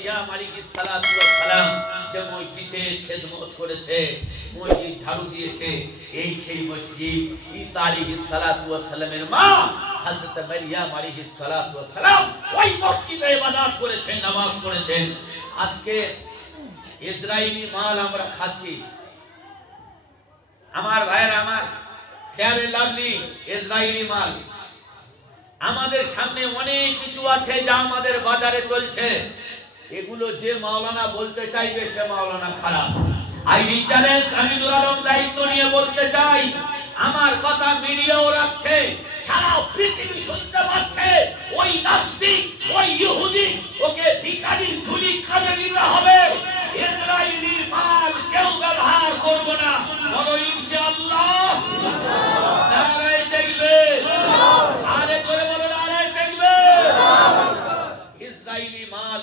মারইয়াম আলাইহিস সালাতু ওয়াস সালাম যে মসজিদের খেদমত করেছে, মসজিদ ঝাড়ু দিয়েছে, এই সেই মসজিদ ঈসা আলাইহিস সালাতু ওয়াস সালামের মা হযরত মারইয়াম আলাইহিস সালাতু ওয়াস সালাম ওই মসজিদে ইবাদত করেছেন, নামাজ পড়েছেন। আজকে ইসরায়েলি মাল আমরা খাচ্ছি। আমার ভাইয়ের, আমার ফেয়ার লাভলি ইসরায়েলি মাল। আমাদের সামনে অনেক কিছু আছে যা আমাদের বাজারে চলছে, এগুলো যে মাওলানা বলতে চাইবে সে মাওলানা খারাপ। আইনি চ্যালেঞ্জ আমি নুর আলম দায়িত্ব নিয়ে বলতে চাই, আমার কথা মিডিয়াও রাখছে, সারা পৃথিবী শুনতে পাচ্ছে। ওই নাস্তিক, ওই ইহুদি, ওকে ভিখারির ঝুলি কাজে দিতে হবে। ইসরায়েলি মাল কেউ ব্যবহার করব না, বলো ইনশাআল্লাহ। নারায়ে তাকবীর, আরে করে বলো নারায়ে তাকবীর। ইসরায়েলি মাল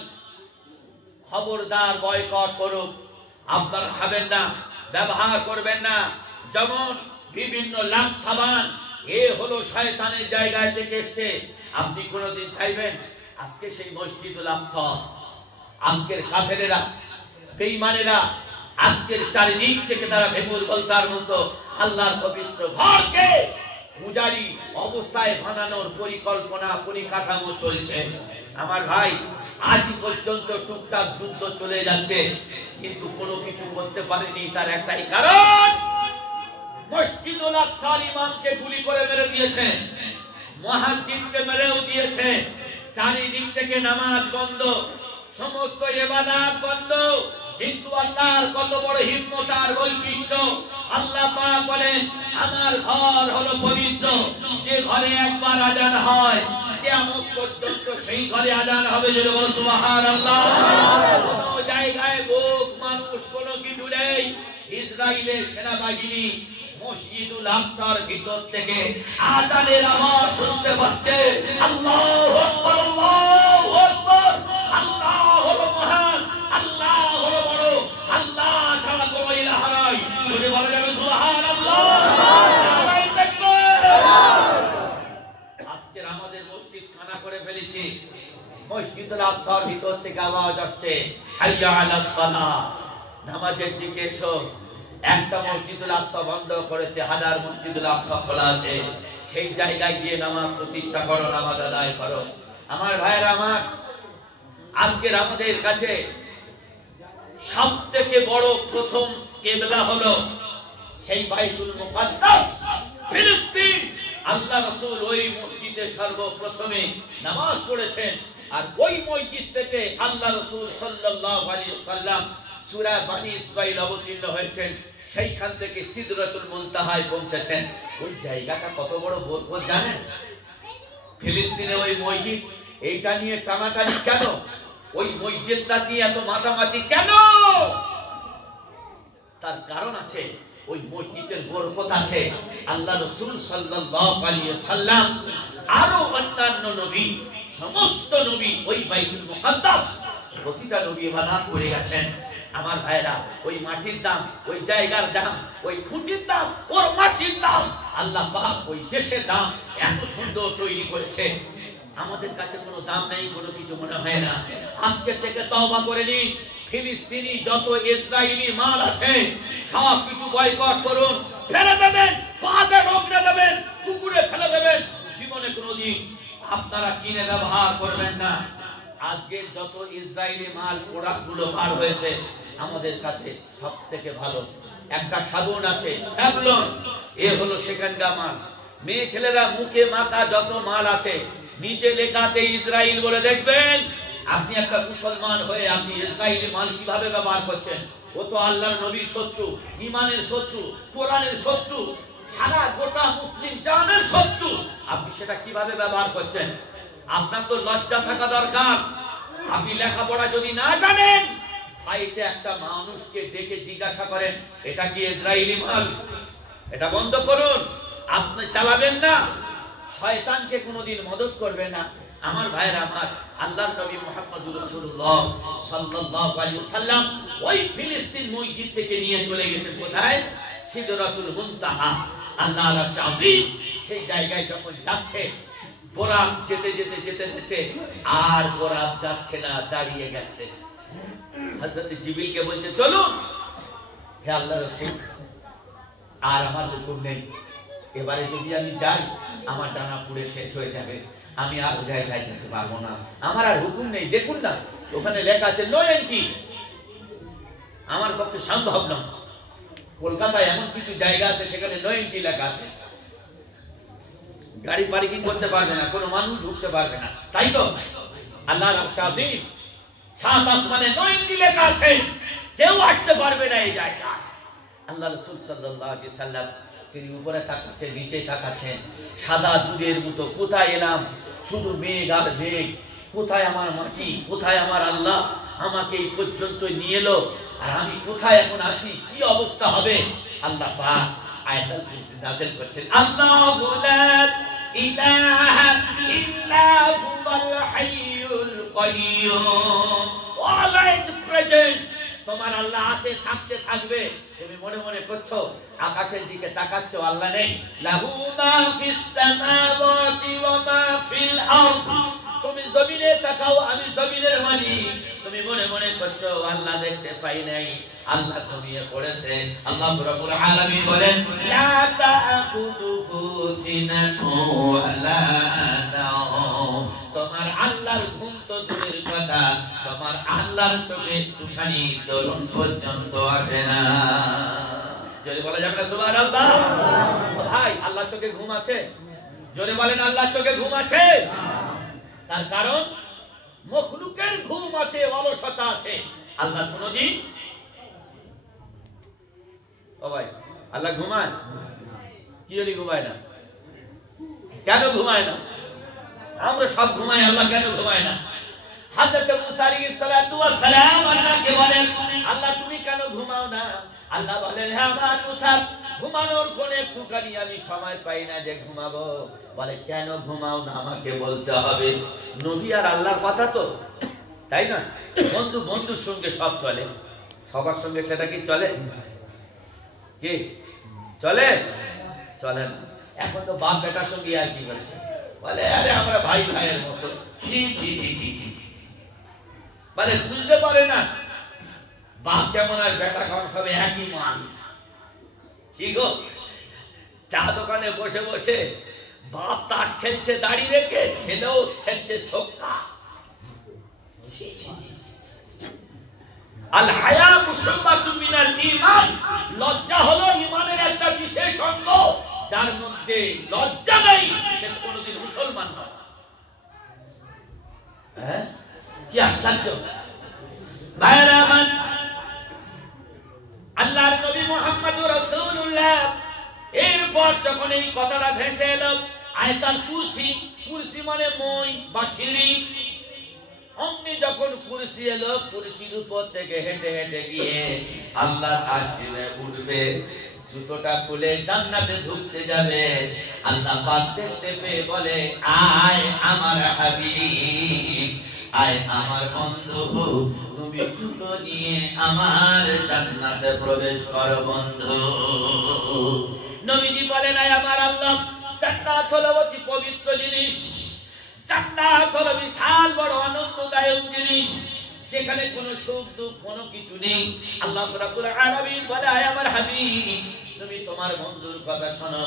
খবরদার বয়কট করুক। আপনারা খাবেন না, ব্যবহার করবেন না। যেমন বিভিন্ন লাখ সাবান, এ হলো শয়তানের জায়গা থেকে এসেছে। আপনি কোনদিন চাইবেন? আজকে সেই মসজিদুল আকসা, আজকের কাফেরেরা, বেঈমানেরা আজকের চারিদিক থেকে তারা ভেমুর বলতার মতো আল্লাহর পবিত্র ঘরকে পূজারি অবস্থায় বানানোর পরিকল্পনা, পরিকাঠামো চলছে। আমার ভাই, আজ পর্যন্ত টুকটাক যুদ্ধ চলে যাচ্ছে, কিন্তু কোনো কিছু করতে পারেনি। তার একটাই কারণ, মসজিদুল আকসার ইমামকে গুলি করে মেরে দিয়েছে, মুয়াজ্জিনকে মেরেও দিয়েছে, চারিদিক থেকে নামাজ বন্ধ, সমস্ত ইবাদত বন্ধ। কিন্তু আল্লাহর কত বড় হিম্মত আর বৈশিষ্ট্য! আল্লাহ পাক বলেন, আমার ঘর হলো পবিত্র, যে ঘরে একবার আযান হয় কিয়ামত পর্যন্ত সেই ঘরে আযান হবে। জোরে বলো সুবহানাল্লাহ। কোন জায়গায় লোক মানুষ কোনো কিছু নেই। ইসরায়েলের সেনাবাহিনী মসজিদুল আকসার ভিতর থেকে আযানের আওয়াজ শুনতে পাচ্ছে। আল্লাহু আকবার, আল্লাহু আকবার, আল্লাহ হলো মহান, আল্লাহ হলো বড়, আল্লাহ ছাড়া কোনো ইলাহ নাই। যদি বলা যাবে সুবহানাল্লাহ, নারায়ে তাকবীর। আজকে আমাদের মসজিদ কানা করে ফেলেছি। মসজিদুল আকসার ভিতর থেকে আওয়াজ আসছে, হাইয়া আলাস সালাহ, নামাজের দিকে এসো। একটা মসজিদুল আকসা বন্ধ করেছে, হাজার মসজিদুল আকসা খোলা আছে। সেই জায়গায় গিয়ে নামাজ প্রতিষ্ঠা করো, নামাজ আদায় করো। আমার ভাইরা, আমার আজকের আমাদের কাছে সবথেকে বড় প্রথম কিবলা হলো সেই বাইতুল মুকাদ্দাস, ফিলিস্তিন। আল্লাহ রাসূল ওই মসজিদে সর্বপ্রথমে নামাজ পড়েছেন, আর ওই মসজিদ থেকে আল্লাহ রাসূল সাল্লাল্লাহু আলাইহি ওয়াসাল্লাম সূরা বনী ইসরাঈল অবতীর্ণ হয়েছেন। সেইখান থেকে সিদরাতুল মুনতাহায় পৌঁছেছেন। ওই জায়গাটা কত বড় বরকত জানেন? ফিলিস্তিনে ওই মসজিদ, এইটা নিয়ে টানাটানি কেন? ওই মসজিদটা নিয়ে এত মাতামাতি কেন? তার কারণ আছে, ওই মসজিদের বরকত আছে। আল্লাহ রাসূল সাল্লাল্লাহু আলাইহি ওয়াসাল্লাম আরো অন্যান্য নবী, সমস্ত নবী ওই বাইতুল মুকাদ্দাস প্রতিটা নবী ইবাদত করে গেছেন। আমার ভাইরা, ওই মাটির দাম, ওই জায়গার দাম, ওই খুঁটির দাম, ওর মাটির দাম, আল্লাহ পাক ওই দেশের দাম এত সুন্দর তৈরি করেছে। আমাদের কাছে কোনো দাম নেই, কোনো কিছু মনে হয় না। আজকে থেকে তওবা করে নিন। ফিলিস্তিনি যত ইসরায়েলি মাল আছে সব কিছু বয়কট করুন, ফেলে দেবেন, পাতে রোগড়ে দেবেন, পুকুরে ফেলে দেবেন। জীবনে কোনোদিন আপনারা কিনে ব্যবহার করবেন না। আজকের যত ইসরায়েলি মাল প্রোডাক্ট গুলো বার হয়েছে, আমাদের কাছে সব থেকে ভালো একটা সাবুন আছে, স্যাভলন। এ হলো সেকেন্ডা মাল। মেয়ে ছেলেরা মুখে মাখা যত মাল আছে, নিচে লেখা আছে ইসরায়েল বলে। দেখবেন আপনি একটা মুসলমান হয়ে আপনি ইসরায়েলি মাল কিভাবে ব্যবহার করছেন। ও তো আল্লাহর নবীর শত্রু, ঈমানের শত্রু, কোরআনের শত্রু, সারা গোটা মুসলিম জানের শত্রু। আপনি সেটা কিভাবে ব্যবহার করছেন? আপনার তো লজ্জা থাকা দরকার। আপনি লেখাপড়া যদি না জানেন, হাইতে একটা মানুষকে ডেকে জিজ্ঞাসা করেন, এটা কি ইসরায়েলি মাল? এটা বন্ধ করুন। আপনি চালাবেন না, শয়তানকে কোনোদিন মদত করবে না। আমার ভাইরা, আমার আল্লাহর নবী মুহাম্মদুর রাসূলুল্লাহ সাল্লাল্লাহু আলাইহি ওয়াসাল্লাম ওই ফিলিস্তিন মসজিদ থেকে নিয়ে চলে গেছে কোথায়? সিদরাতুল মুনতাহা, আল্লাহর আরশ আজিম। সেই জায়গায় যখন যাচ্ছে, বোরাক যেতে যেতে যেতে যেতে আর বোরাক যাচ্ছে না, দাঁড়িয়ে গেছে। হযরত জিবরিলকে বলছে চলুন হে আল্লাহর রাসূল, আর আমার হুকুম নেই, এবারে যদি আমি যাই আমার ডানা পুড়ে শেষ হয়ে যাবে, আমি আর জায়গায় যেতে পারবো না, আমার আর হুকুম নেই। দেখুন না ওখানে লেখা আছে নো এন্ট্রি, আমার পক্ষে সম্ভব না। কলকাতায় এমন কিছু জায়গা আছে সেখানে নো এন্ট্রি লেখা আছে, গাড়ি পার্কিং করতে পারবে না, কোনো মানুষ ঢুকতে পারবে না, তাই তো? আল্লাহর আরশ আজিম, সাত আসমানে নো এন্ট্রি লেখা আছে, কেউ আসতে পারবে না এই জায়গায়। আল্লাহ রাসূল সাল্লাল্লাহু আলাইহি সাল্লাম তিনি উপরে তাকাচ্ছেন, নিচে তাকাচ্ছেন, সাদা দুধের মতো। কোথায় এলাম? শুধু মেঘ আর মেঘ। কোথায় আমার মাটি, কোথায় আমার আল্লাহ আমাকে এই পর্যন্ত নিয়ে এলো, আর আমি কোথায় এখন আছি, কি অবস্থা হবে? আল্লাহ পাক আয়াতুল কুরসি নাযিল করছেন, আল্লাহু লা ইলাহা ইল্লা হুয়াল হাইয়ুল কাইয়্যুম, অলওয়েজ প্রেজেন্ট। তোমার আল্লাহ আছে, থাকতে থাকবে। তুমি মনে মনে করছো, আকাশের দিকে তাকাচ্ছ, আল্লাহ নেই। লাহু মা ফিস সামাওয়াতি ওয়া মা ফিল আরদ, তুমি জমিনে তাকাও, আমি জমিনের মালিক। তুমি মনে মনে করছো আল্লাহ দেখতে পাই নাই, আল্লাহ ঘুমিয়ে পড়েছে। আল্লাহ রাব্বুল আলামিন বলেন লা তাখুদুহু সিনাতু ওয়া লা নাওম, তোমার আল্লাহর ঘুম তো দূরের কথা, তোমার আল্লাহর চোখে একটুখানি দরুন পর্যন্ত আসে না। জোরে বলা যাবে না সুবহানাল্লাহ? ভাই আল্লাহর চোখে ঘুম আছে? জোরে বলেন আল্লাহর চোখে ঘুম আছে? তার কারণ মখলুকের ঘুম আছে, অলসতা আছে, আল্লাহ কোনদিন। ও ভাই আল্লাহ ঘুমায়? কি জন্য ঘুমায় না? কেন ঘুমায় না? আমরা সব ঘুমাই, আল্লাহ কেন ঘুমায় না? হযরত মুসা আলাইহিস সালাতু ওয়াস সালাম আল্লাহকে বলেন, আল্লাহ তুমি কেন ঘুমাও না? আল্লাহ বলেন, হ্যাঁ আমার মুসা, ঘুমানোর কোন একটুখানি আমি সময় পাই না যে ঘুমাবো। বলে কেন ঘুমাও না আমাকে বলতে হবে। নবী আর আল্লাহর কথা তো, তাই না? বন্ধু বন্ধুর সঙ্গে সব চলে, সবার সঙ্গে সেটা কি চলে? কি চলে? চলে না। এখন তো বাপ বেটার সঙ্গে আর কি বলছে, বলে আরে আমরা ভাই ভাইয়ের মতো। ছি ছি ছি ছি ছি, বলে বুঝতে পারে না বাপ কেমন আর বেটা কেমন, সব একই মান। কি গো, চা দোকানে বসে বসে বাপ তাস খেলছে দাড়ি রেখে, ছেলেও খেলছে ছক্কা। আল হায়া মুশাব্বাতুন মিনাল ঈমান, লজ্জা হলো ঈমানের একটা বিশেষ অঙ্গ। যার মধ্যে লজ্জা নেই সে কোনোদিন মুসলমান নয়। হ্যাঁ, কি আশ্চর্য! ভাইরা আমার, আল্লাহর নবী মুহাম্মদুর রাসূলুল্লাহ এরপর যখন এই কথাটা ভেসে এলো, আয়াতুল কুরসি, কুরসি মানে মই বা সিঁড়ি, অমনি যখন কুরসি এলো, কুরসির উপর থেকে হেঁটে হেঁটে গিয়ে আল্লাহর আরশে উঠবে, জুতোটা খুলে জান্নাতে ঢুকতে যাবে। আল্লাহ পাক দেখতে পেয়ে বলে, আয় আমার হাবিব, আয় আমার বন্ধু, তুমি জুতো নিয়ে আমার জান্নাতে প্রবেশ করো বন্ধু। নবীজি বলেন, আয় আমার আল্লাহ, জান্নাত হলো অতি পবিত্র জিনিস, জান্নাত হলো বিশাল বড় আনন্দদায়ক জিনিস, যেখানে কোনো সুখ দুঃখ কোনো কিছু নেই। আল্লাহ রাব্বুল আলামিন বলে, আয় আমার হাবিব, তুমি তোমার বন্ধুর কথা শোনো,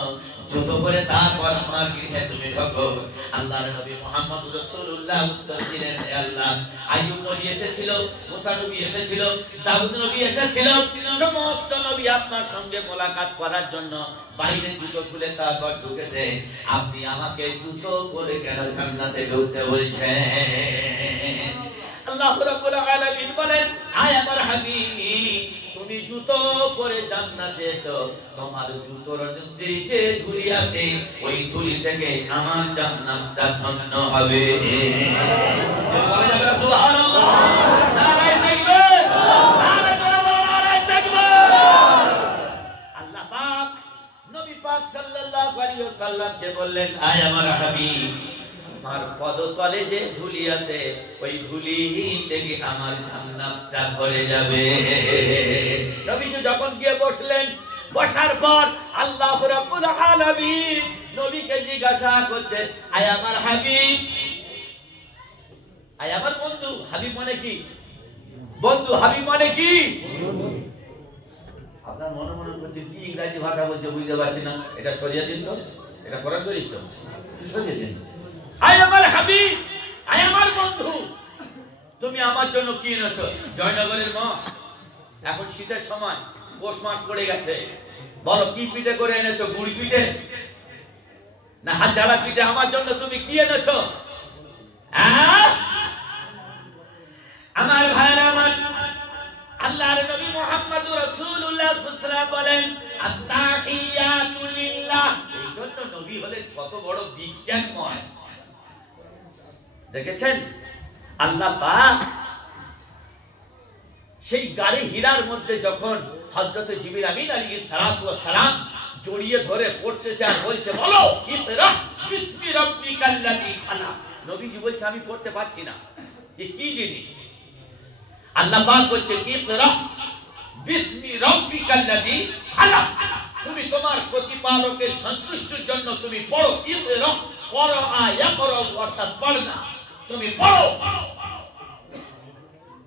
জুতো পরে তারপর আমার গৃহে তুমি ঢোকো। আল্লাহর নবী মুহাম্মদুর রাসূলুল্লাহ উত্তর দিলেন, হে আল্লাহ, আইয়ুব নবী এসেছিল, মুসা নবী এসেছিল, দাউদ নবী এসেছিল, সমস্ত নবী আপনার সঙ্গে মোলাকাত করার জন্য বাইরে জুতো খুলে তারপর ঢুকেছে, আপনি আমাকে জুতো পরে কেন জান্নাতে ঢুকতে বলছেন? আল্লাহ রাব্বুল আলামিন বলেন, আয় আমার হাবিব, তুমি জুতো পরে জান্নাতে এসো, তোমার জুতোর যে ধুলি আছে ওই ধুলি থেকে আমার জান্নাতটা ধন্য হবে। বলা যাবে না সুবহানাল্লাহ? নারায়ে তাকবীর, নারায়ে তাকবীর। আল্লাহ পাক নবী পাক সাল্লাল্লাহু আলাইহি ওয়াসাল্লামকে বললেন, আয় আমার হাবিব, আমার পদতলে যে ধুলি আছে ওই ধুলি থেকে আমার জান্নাতটা ভরে যাবে। নবীজি যখন গিয়ে বসলেন, বসার পর আল্লাহ রাব্বুল আলামিন নবীকে জিজ্ঞাসা করছেন, আয় আমার হাবিব, আয় আমার বন্ধু। হাবিব মানে কি? বন্ধু হাবিব মানে কি? আপনার মনে মনে করছে কি ইংরেজি ভাষা বলছে বুঝতে পারছি না। এটা সরিয়ে দিন তো, এটা কোরআন শরীফ তো, সরিয়ে দিন। আয় আমার হাবিব, আয় আমার বন্ধু, তুমি আমার জন্য কি এনেছো? জয়নগরের মা, এখন শীতের সময়, পৌষ মাস পড়ে গেছে, বলো কি পিঠে করে এনেছো? গুড় পিঠে না হাত জ্বালা পিঠে? আমার জন্য তুমি কি এনেছো? আমার ভাইরা, আমার আল্লাহর নবী মুহাম্মদুর রাসূলুল্লাহ সাল্লাল্লাহু আলাইহি ওয়াসাল্লাম বলেন আত-তাহিয়াতু লিল্লাহ। এই জন্য নবী হলেন কত বড় বিজ্ঞানময়। দেখেছেন আল্লাহ পাক সেই গাড়ি হীরার মধ্যে যখন হযরত জিবরিল আমিন আলাইহিস সালাতু ওয়াস সালাম জড়িয়ে ধরে পড়তেছে আর বলছে বলো ইকরা বিসমি রাব্বিকাল্লাযী খালাক। নবীজি বলছে আমি পড়তে পারছি না, এ কি জিনিস? আল্লাহ পাক বলছে ইকরা বিসমি রাব্বিকাল্লাযী খালাক, তুমি তোমার প্রতিপালকের সন্তুষ্টির জন্য তুমি পড়ো। ইকরা পড়ো, ইয়াকরা অর্থাৎ পড়না, তুমি পড়ো।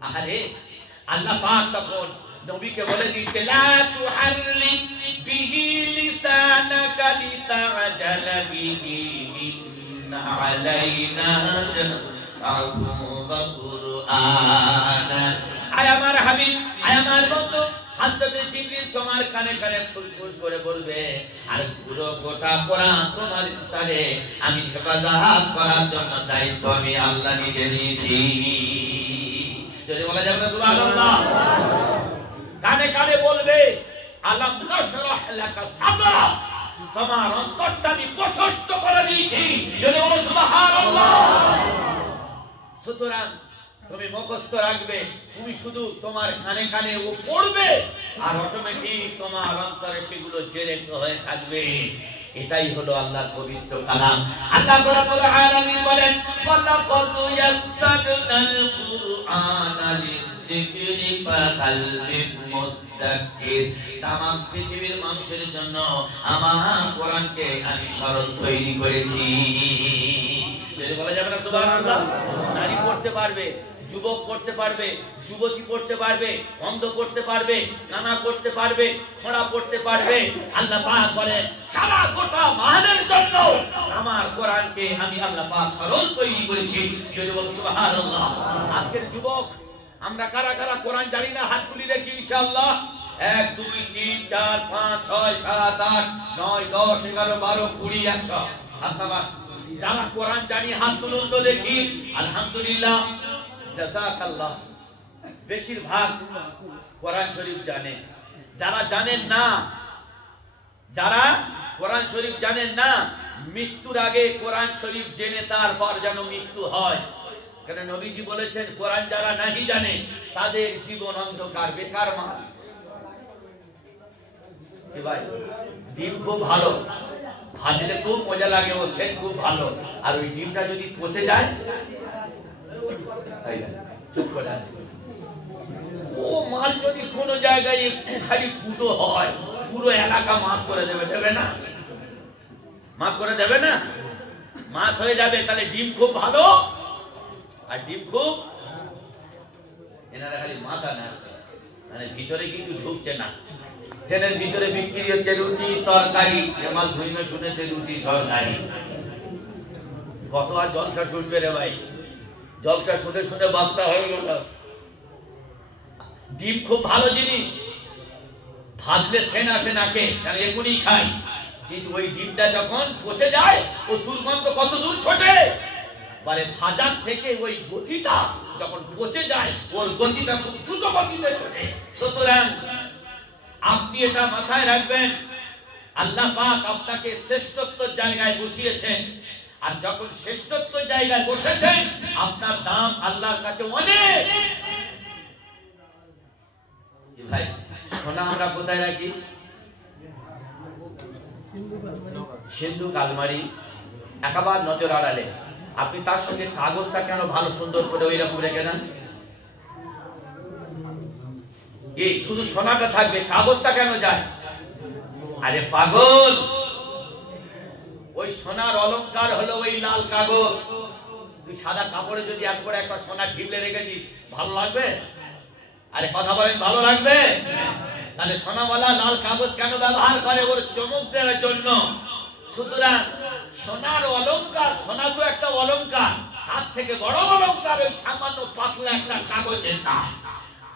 আরে আল্লাহ পাক তখন নবীকে বলে দিচ্ছে লা তুহাররিক বিহি লিসানাকা লিতাআজালা বিহি ইন্না আলাইনা জামআহু ওয়া কুরআনা। আয় আমার হাবিব, আয় আমার বন্ধু, হযরত জিবরিল তোমার কানে কানে ফুসফুস করে বলবে আর পুরো গোটা কোরআন তোমার তারে আমি হেফাজত করার জন্য দায়িত্ব আমি আল্লাহ নিজে নিয়েছি। যদি বলা যাবে না সুবহানাল্লাহ? কানে কানে বলবে আলাম নাশরাহ লাকা সাদরাক, তোমার অন্তরটা আমি প্রশস্ত করে দিয়েছি। যদি বলো সুবহানাল্লাহ। সুতরাং তুমি মুখস্থ রাখবে, তুমি শুধু তোমার কানে কানে ও পড়বে আর অটোমেটিক তোমার অন্তরে সেগুলো জেরেক্স হয়ে থাকবে। এটাই হলো আল্লাহর পবিত্র কালাম। আল্লাহ রাব্বুল আলামিন বলেন ওয়ালাকাদ ইয়াসসারনাল কুরআনা লিযিকরি ফাহাল মিন মুদ্দাক্কির। তামাম পৃথিবীর মানুষের জন্য আমার কোরআনকে আমি সরল তৈরি করেছি। যদি বলা যাবে না সুবহানাল্লাহ? নারী পড়তে পারবে, যুবক পড়তে পারবে, যুবতী পড়তে পারবে, অন্ধ পড়তে পারবে, কানা পড়তে পারবে, খোঁড়া পড়তে পারবে। আল্লাহ পাক বলেন সারা গোটা মাহফিলের জন্য আমার কোরআনকে আমি আল্লাহ পাক সরল তৈরি করেছি। যদি বলো সুবহানাল্লাহ। আজকের যুবক আমরা কারা কারা কোরআন জানি না? হাত তুলি দেখি ইনশাআল্লাহ। 1 2 3 4 5 6 7 8 9 10 11 12 20 100 হাত নামা। যারা কোরআন জানি হাত তুলুন তো দেখি। আলহামদুলিল্লাহ, জাযাকাল্লাহ। বেশিরভাগ কোরআন শরীফ জানে। যারা জানেন না, যারা কোরআন শরীফ জানেন না, মৃত্যুর আগে কোরআন শরীফ জেনে তারপর যেন মৃত্যু হয়। কারণ নবীজি বলেছেন কোরআন যারা নাহি জানে তাদের জীবন অন্ধকার, বেকার মাল। কি ভাই, ডিম খুব ভালো, ভাজলে খুব মজা লাগে, ও সেট খুব ভালো, আর ওই ডিমটা যদি পচে যায় চুপ করে আছে। ও মাল যদি কোনো জায়গায় একটু খালি ফুটো হয় পুরো এলাকা মাত করে দেবে, দেবে না? মাত করে দেবে না? মাত হয়ে যাবে। তাহলে ডিম খুব ভালো আর ডিম খুব, এনারা খালি মাথা নাড়ছে, মানে ভিতরে কিছু ঢুকছে না। ট্রেনের ভিতরে বিক্রি হচ্ছে রুটি তরকারি, এমাল ঘুমে শুনেছে রুটি সরকারি। কত আর জলসা শুনবে রে ভাই? জলসা শুনে শুনে বাচ্চা হয়ে গেল। ডিম খুব ভালো জিনিস, ভাজলে সেন আসে নাকে, কারণ এখনই খাই, কিন্তু ওই ডিমটা যখন পচে যায় ও দুর্গন্ধ কত দূর ছোটে। বলে ভাজার থেকে ওই গতিটা যখন পচে যায় ওর গতিটা খুব দ্রুত গতিতে ছোটে। সুতরাং আপনি এটা মাথায় রাখবেন, আল্লাহ পাক আপনাকে শ্রেষ্ঠত্বের জায়গায় বসিয়েছেন, আর যখন শ্রেষ্ঠত্বের জায়গায় বসেছেন আপনার দাম আল্লাহর কাছে অনেক। ভাই সোনা আমরা কোথায় রাখি? সিন্ধুক আলমারি, একেবারে নজর আড়ালে। আপনি তার সঙ্গে কাগজটা কেন ভালো সুন্দর করে ওই রকম রেখে দেন? এই শুধু সোনাটা থাকবে, কাগজটা কেন যায়? আরে পাগল, ওই সোনার অলংকার হলো ওই লাল কাগজ। তুই সাদা কাপড়ে যদি একবার একটা সোনা ঢিবলে রেখে দিস ভালো লাগবে? আরে কথা বলেন, ভালো লাগবে? তাহলে সোনাওয়ালা লাল কাগজ কেন ব্যবহার করে? ওর চমক দেওয়ার জন্য। সুতরাং সোনার অলংকার, সোনা তো একটা অলংকার, তার থেকে বড় অলংকার ওই সামান্য পাতলা একটা কাগজের দাম।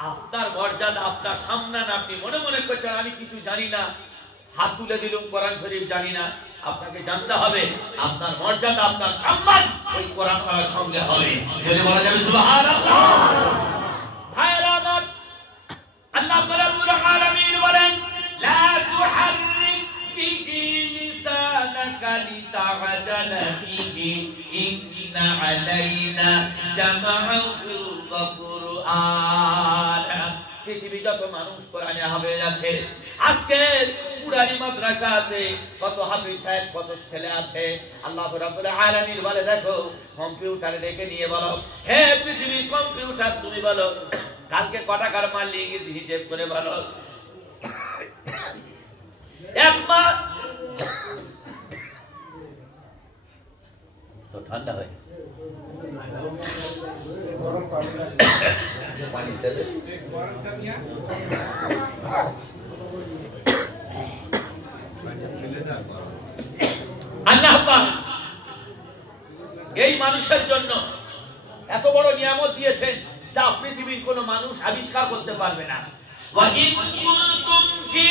আপনার মর্যাদা আপনার সম্মান, আপনি মনে মনে করছেন আমি কিছু জানি না, হাত তুলে দিলুম কোরআন শরীফ জানি না। আপনাকে জানতে হবে আপনার মর্যাদা, আপনার সম্মান ওই কোরআন পড়ার সঙ্গে হবে। যদি বলা যাবে সুবহানাল্লাহ। ভাইরা আমার, আল্লাহ রাব্বুল আলামিন বলেন লা তুহাররিক বিহি লিসানাকা লিতা'জালা বিহি ইন্না আলাইনা জামা'হু ওয়া কুরআনা। পৃথিবী যত মানুষ কোরআনে হাফেজ আছে, আজকে পুরানি মাদ্রাসা আছে, কত হাফেজ সাহেব, কত ছেলে আছে। আল্লাহ রাব্বুল আলামিন বলে দেখো কম্পিউটারে ডেকে নিয়ে বলো, হে পৃথিবীর কম্পিউটার তুমি বলো কালকে ক টাকার মাল নিয়ে গেছি হিসেব করে বলো। এক মাস তো ঠান্ডা হয়ে গরম পানি দেবে। আল্লাহ পাক এই মানুষের জন্য এত বড় নিয়ামত দিয়েছেন যা পৃথিবীর কোন মানুষ আবিষ্কার করতে পারবে না। ওয়া ইন কুনতুম ফি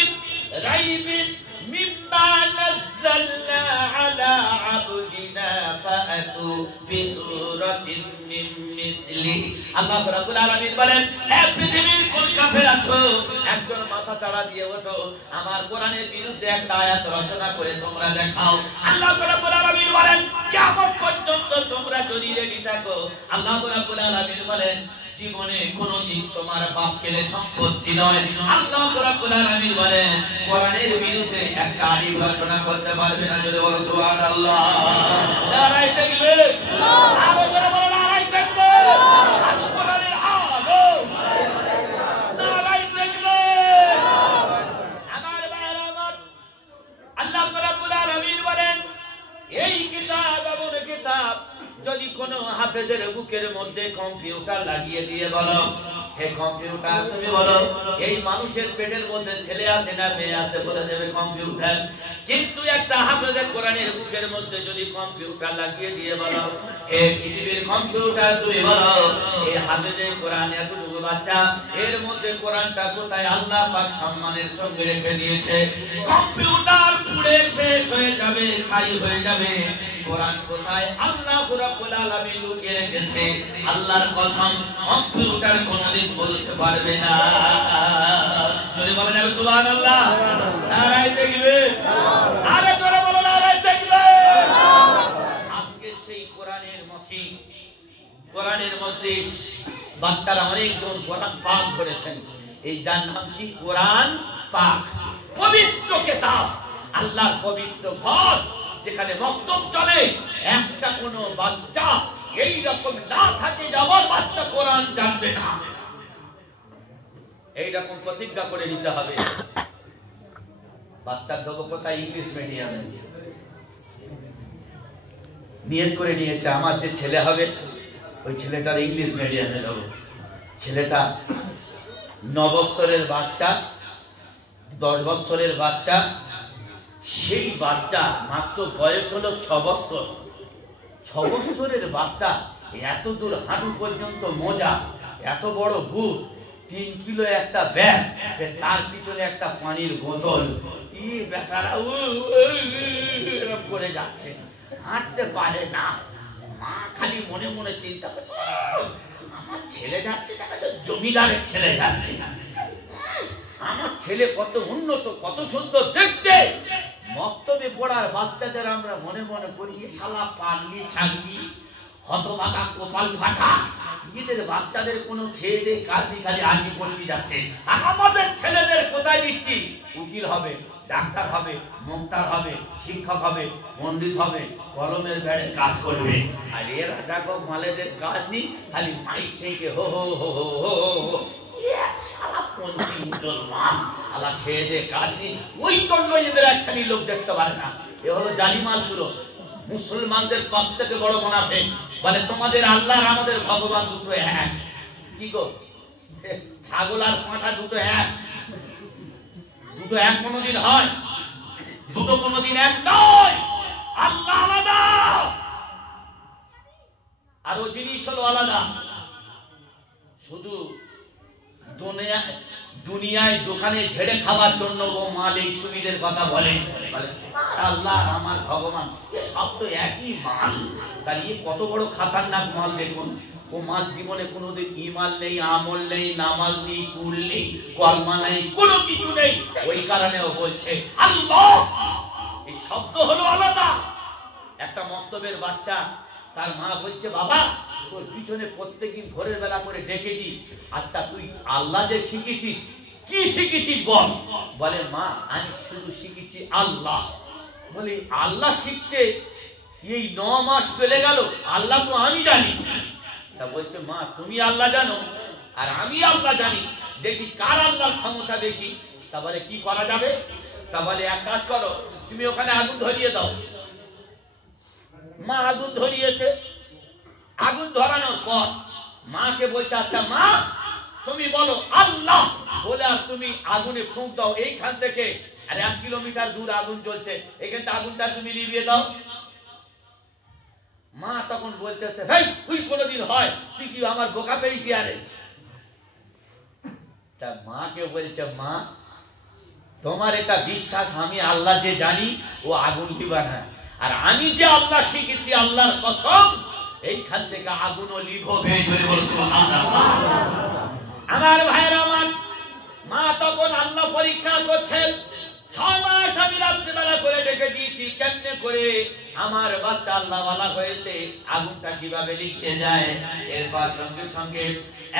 রাইবিন মিম্মা নাযালনা আলা আবদিনা ফাআতু বিসূরাতিন মিন মিসলি। আল্লাহ রাব্বুল আলামিন বলেন, হে পৃথিবীর কোন কাফের আছো, একজন মাথা চাড়া দিয়ে ওঠো, আমার কোরআনের বিরুদ্ধে একটা আয়াত রচনা করে তোমরা দেখাও। আল্লাহ রাব্বুল আলামিন বলেন, কিয়ামত পর্যন্ত তোমরা যদি রেডি থাকো। আল্লাহ রাব্বুল আলামিন বলেন, জীবনে কোনদিন তোমার বাপ কেলে সম্পত্তি নয়। আল্লাহ রাব্বুল আলামিন বলেন, কোরআনের বিরুদ্ধে একটা আইন রচনা করতে পারবে না। যদি বলো সুবহানাল্লাহ। নারায়ে তাকবীর, আরো জোরে বলো নারায়ে তাকবীর। আল কোরআনের আলো, নারায়ে তাকবীর। আমার ভাইরা আমার, আল্লাহ রাব্বুল আলামিন বলেন, এই কিতাব এমন কিতাব যদি কোন হাফেজের বুকের মধ্যে কম্পিউটার লাগিয়ে দিয়ে বলো, হে কম্পিউটার তুমি বলো এই মানুষের পেটের মধ্যে ছেলে আছে না মেয়ে আছে, বলে দেবে কম্পিউটার। কিন্তু একটা হাফেজের কোরআনের বুকের মধ্যে যদি কম্পিউটার লাগিয়ে দিয়ে বলো, হে পৃথিবীর কম্পিউটার তুমি বলো এই হাফেজের কোরআন এতটুকু বাচ্চা, এর মধ্যে কোরআনটা কোথায় আল্লাহ পাক সম্মানের সঙ্গে রেখে দিয়েছে। কম্পিউটার পুড়ে শেষ হয়ে যাবে, ছাই হয়ে যাবে, কোরআন কোথায় আল্লাহ রাব্বুল আলামিন লুকিয়ে রেখেছে, আল্লাহর কসম কম্পিউটার কোনদিন বলতে পারবে না। যদি বলেন সুবহানাল্লাহ, নারায়ে তাকবীর, আরে জোরে বলো নারায়ে তাকবীর। আজকে সেই কোরআনের মাহফিল, কোরআনের মধ্যে বাচ্চারা অনেকজন কোরআন পাঠ করেছেন। এই যার নাম কি? কোরআন পাক, পবিত্র কিতাব, আল্লাহর পবিত্র ঘর, যেখানে মক্তব চলে। একটা কোনো বাচ্চা এই রকম না থাকে যে আমার বাচ্চা কোরআন জানবে না, এই রকম প্রতিজ্ঞা করে নিতে হবে। বাচ্চার দেবো কোথায়? ইংলিশ মিডিয়ামে। নিয়ত করে নিয়েছে আমার যে ছেলে হবে ওই ছেলেটার ইংলিশ মিডিয়ামে দেবো। ছেলেটা 9 বছরের বাচ্চা, 10 বছরের বাচ্চা, সেই বাচ্চা মাত্র বয়স হলো 6 বছর। 6 বছরের বাচ্চা এত দূর হাঁটু পর্যন্ত মোজা, এত বড় বুট, 3 কিলো একটা ব্যাগ, তার পিছনে একটা পানির বোতল, ই বেচারা এরকম করে যাচ্ছে, হাঁটতে পারে না। মা খালি মনে মনে চিন্তা করে, আমার ছেলে যাচ্ছে জমিদারের ছেলে যাচ্ছে, আমার ছেলে কত উন্নত, কত সুন্দর দেখতে। মক্তবে পড়ার বাচ্চাদের আমরা মনে মনে করি শালা পাগলি ছাগলি, হতভাগা কপাল ফাটা, এদের বাচ্চাদের কোনো খেয়ে দিয়ে কালদি খালি আগে পড়তে যাচ্ছে। আর আমাদের ছেলেদের কোথায় দিচ্ছি? উকিল হবে, ডাক্তার হবে, মুক্তার হবে, শিক্ষক হবে, পণ্ডিত হবে, কলমের বেড়ে কাজ করবে। আর এরা দেখো মালেদের কাজ নেই, খালি মাইক থেকে হো হো হো হো হো হো, সারা পন্থী মুসলমান আল্লাহ খেয়ে দে কাজ নেই। ওই জন্য এদের এক শ্রেণীর লোক দেখতে পারে না। এ হলো জালিমাল গুলো, মুসলমানদের সব থেকে বড় মুনাফিক। বলে তোমাদের আল্লাহ আর আমাদের ভগবান দুটো এক। কি গো, ছাগল আর পাঁঠা দুটো এক, দুটো এক কোনোদিন হয়? দুটো কোনোদিন এক নয়। আল্লাহ আলাদা আর ও জিনিস হলো আলাদা। শুধু দুনিয়ায় দোকানে ঝেড়ে খাওয়ার জন্য ও মাল এই সুবিধের কথা বলে, আল্লাহ আমার ভগবান সব তো একই মাল। তাই কত বড় খাতারনাক মাল দেখুন। ও মাল জীবনে কোনোদিন ইমান নেই, আমল নেই, নামাজ নেই, কুল নেই, কলমা নেই, কোনো কিছু নেই। ওই কারণে ও বলছে আল্লাহ। এই শব্দ হলো আলাদা। একটা মক্তবের বাচ্চা, তার মা বলছে বাবা তোর পিছনে প্রত্যেকদিন ভোরের বেলা করে ডেকে দি, আচ্ছা তুই আল্লাহ যে শিখেছিস কি শিখেছিস বল। বলে মা আমি শুধু শিখেছি আল্লাহ। বলি আল্লাহ শিখতে এই 9 মাস চলে গেল, আল্লাহ তো আমি জানি। তা বলছে মা তুমি আল্লাহ জানো আর আমি আল্লাহ জানি, দেখি কার আল্লাহর ক্ষমতা বেশি। তা বলে কি করা যাবে? তা বলে এক কাজ করো, তুমি ওখানে আগুন ধরিয়ে দাও। মা আগুন ধরিয়েছে। আগুন ধরানোর পর মাকে বলছে আচ্ছা মা তুমি বলো আল্লাহ বলে, আর তুমি আগুনে ফুঁক দাও এইখান থেকে, আর 1 কিলোমিটার দূর আগুন জ্বলছে, এখান থেকে আগুনটা তুমি লিভিয়ে দাও। মা তখন বলতেছে ভাই তুই কোনোদিন হয়, তুই কি আমার বোকা পেয়েছি? আরে তা মাকে বলছে মা তোমার এটা বিশ্বাস আমি আল্লাহ যে জানি ও আগুন দিবা না, আর আমি যে আল্লাহ শিখেছি আল্লাহর কসম এইখান থেকে আগুনও লিভবে। আমার ভাইরা আমার, মা তখন আল্লাহ পরীক্ষা করছেন। 6 মাস আমি রাত্রিবেলা করে ডেকে দিয়েছি কেমনে করে আমার বাচ্চা আল্লাহ ওয়ালা হয়েছে, আগুনটা কিভাবে লিখে যায়। এরপর সঙ্গে সঙ্গে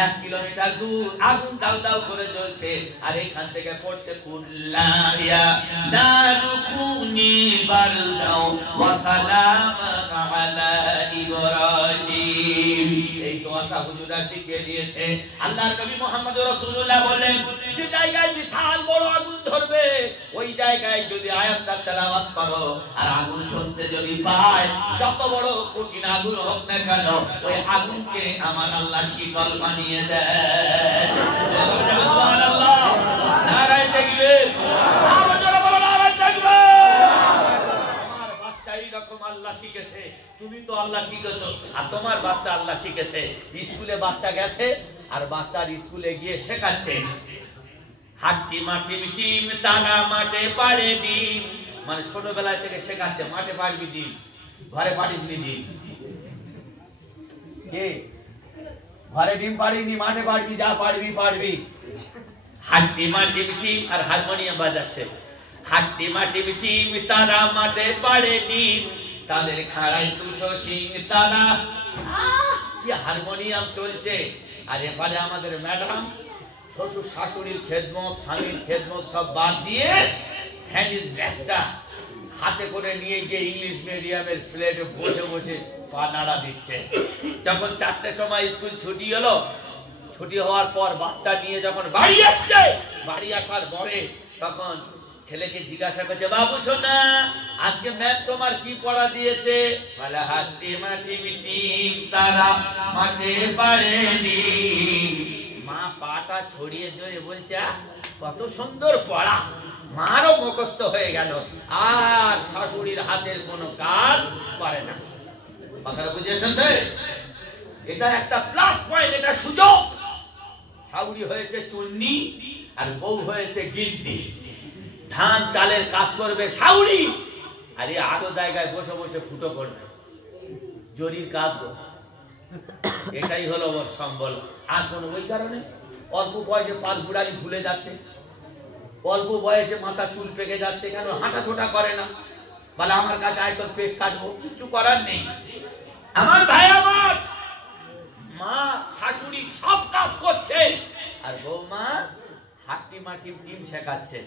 1 কিলোমিটার দূর আগুন দাউ দাউ করে জ্বলছে, আর এখান থেকে পড়ছে কুল্লায়া নারুকুনি বারদাও ওয়া সালামান আলা ইব্রাহিম। এই দোয়াটা হুজুরা শিখিয়ে দিয়েছে। আল্লাহর নবী মুহাম্মদ রাসূলুল্লাহ বলেন যে জায়গায় বিশাল বড় আগুন ধরবে ওই জায়গায় যদি আয়াতটা তেলাওয়াত করো আর আগুন শুনতে যদি পায়, যত বড় কঠিন আগুন হোক না কেন ওই আগুনকে আমার আল্লাহ শীতল বানিয়ে দেয়। সুবহানাল্লাহ, নারায়ে তাকবীর, আরো জোরে বলো নারায়ে তাকবীর। আমার বাচ্চা এইরকম আল্লাহ শিখেছে, তুমি তো আল্লাহ শিখেছো, আর তোমার বাচ্চা আল্লাহ শিখেছে। স্কুলে বাচ্চা গেছে আর বাচ্চার স্কুলে গিয়ে শেখাচ্ছে হাট্টি মাটি টিম তারা মাঠে পাড়ে ডিম, মানে ছোটবেলা থেকে শেখাচ্ছে মাঠে পাড়বি ডিম, ঘরে পাড়িসনি ডিম। কে ঘরে ডিম পাড়িনি, মাঠে পাড়বি, যা পাড়বি পাড়বি। হাট্টি মাটি টিম আর হারমোনিয়াম বাজাচ্ছে, হাট্টি মাটি টিম তারা মাঠে পাড়ে ডিম, তাদের খাড়াই দুটো সিং তারা। কি হারমোনিয়াম চলছে। আর এবারে আমাদের ম্যাডাম শ্বশুর শাশুড়ির খেদমত, স্বামীর খেদমত সব বাদ দিয়ে হ্যান্ডিস ব্যাগটা হাতে করে নিয়ে গিয়ে ইংলিশ মিডিয়ামের প্লেটে বসে বসে পা নাড়া দিচ্ছে। যখন 4টের সময় স্কুল ছুটি হলো, ছুটি হওয়ার পর বাচ্চা নিয়ে যখন বাড়ি আসছে, বাড়ি আসার পরে তখন ছেলেকে জিজ্ঞাসা করছে বাবু সোনা আজকে ম্যাম তোমার কি পড়া দিয়েছে? বলে হাট্টি মাটি টিম তারা মাঠে পাড়েনি। মা পাটা ছড়িয়ে ধরে বলছে কত সুন্দর পড়া, মারও মুখস্থ হয়ে গেল, আর শাশুড়ির হাতের কোনো কাজ করে না। কথাটা বুঝে এসেছে? এটা একটা প্লাস পয়েন্ট, এটা সুযোগ। শাশুড়ি হয়েছে চুন্নি আর বউ হয়েছে গিন্নি। ধান চালের কাজ করবে শাশুড়ি, আর এই আরো জায়গায় বসে বসে ফুটো করবে, জরির কাজ করবে। এটাই হলো ওর সম্বল। আর কোন ওই কারণে অল্প বয়সে পাল বুড়ালি ভুলে যাচ্ছে, অল্প বয়সে মাথা চুল পেকে যাচ্ছে, কেন হাঁটা ছোটা করে না। বলে আমার কাছে আয় তোর পেট কাটবো, কিছু করার নেই। আমার ভাই আমার, মা শাশুড়ি সব কাজ করছে আর বৌমা হাট্টি মাটি টিম শেখাচ্ছে।